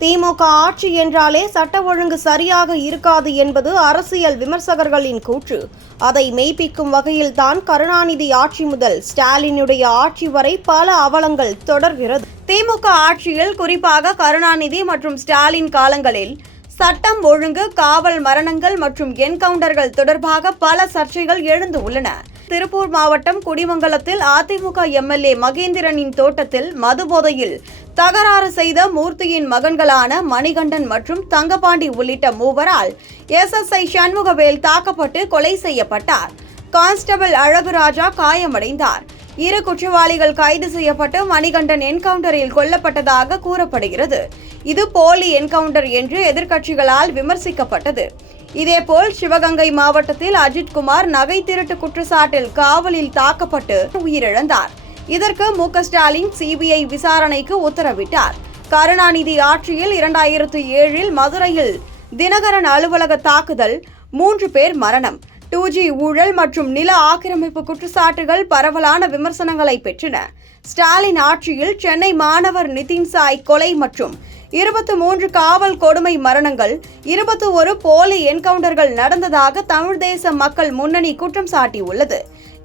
திமுக ஆட்சி என்றாலே சட்ட ஒழுங்கு சரியாக இருக்காது என்பது அரசியல் விமர்சகர்களின் கூற்று. அதை மெய்ப்பிக்கும் வகையில்தான் கருணாநிதி ஆட்சி முதல் ஸ்டாலினுடைய ஆட்சி வரை பல அவலங்கள் தொடர்கிறது. திமுக ஆட்சியில் குறிப்பாக கருணாநிதி மற்றும் ஸ்டாலின் காலங்களில் சட்டம் ஒழுங்கு, காவல் மரணங்கள் மற்றும் என்கவுண்டர்கள் தொடர்பாக பல சர்ச்சைகள் எழுந்து உள்ளன. திருப்பூர் மாவட்டம் குடிமங்கலத்தில் அதிமுக எம்எல்ஏ மகேந்திரனின் தோட்டத்தில் மதுபோதையில் தகராறு செய்த மூர்த்தியின் மகன்களான மணிகண்டன் மற்றும் தங்கபாண்டி உள்ளிட்ட மூவரால் SSI சண்முகவேல் தாக்கப்பட்டு கொலை செய்யப்பட்டார். கான்ஸ்டபிள் அழகுராஜா காயமடைந்தார். இரு குற்றவாளிகள் கைது செய்யப்பட்டு மணிகண்டன் என்கவுண்டரில் கொல்லப்பட்டதாக கூறப்படுகிறது. இது போலி என்கவுண்டர் என்று எதிர்க்கட்சிகளால் விமர்சிக்கப்பட்டது. இதேபோல் சிவகங்கை மாவட்டத்தில் அஜித்குமார் நகை திருட்டு குற்றச்சாட்டில் காவலில் தாக்கப்பட்டு உயிரிழந்தார். இதற்கு மு.க. ஸ்டாலின் CBI விசாரணைக்கு உத்தரவிட்டார். கருணாநிதி ஆட்சியில் 2007 மதுரையில் தினகரன் அலுவலக தாக்குதல், 3 பேர் மரணம், 2G ஊழல் மற்றும் நில ஆக்கிரமிப்பு குற்றச்சாட்டுகள் பரவலான விமர்சனங்களை பெற்றன. ஸ்டாலின் ஆட்சியில் சென்னை மாணவர் நிதின் சாய் கொலை மற்றும் 23 காவல் கொடுமை மரணங்கள், 21 போலி என்கவுண்டர்கள் நடந்ததாக தமிழ் தேச மக்கள் முன்னணி குற்றம் சாட்டியுள்ளது.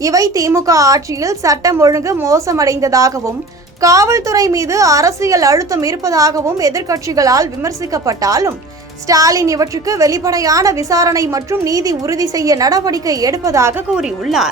இவை திமுக ஆட்சியில் சட்டம் ஒழுங்கு மோசமடைந்ததாகவும் காவல்துறை மீது அரசியல் அழுத்தம் இருப்பதாகவும் எதிர்க்கட்சிகளால் விமர்சிக்கப்பட்டாலும் ஸ்டாலின் இவற்றுக்கு வெளிப்படையான விசாரணை மற்றும் நீதி உறுதி செய்ய நடவடிக்கை எடுப்பதாக கூறியுள்ளார்.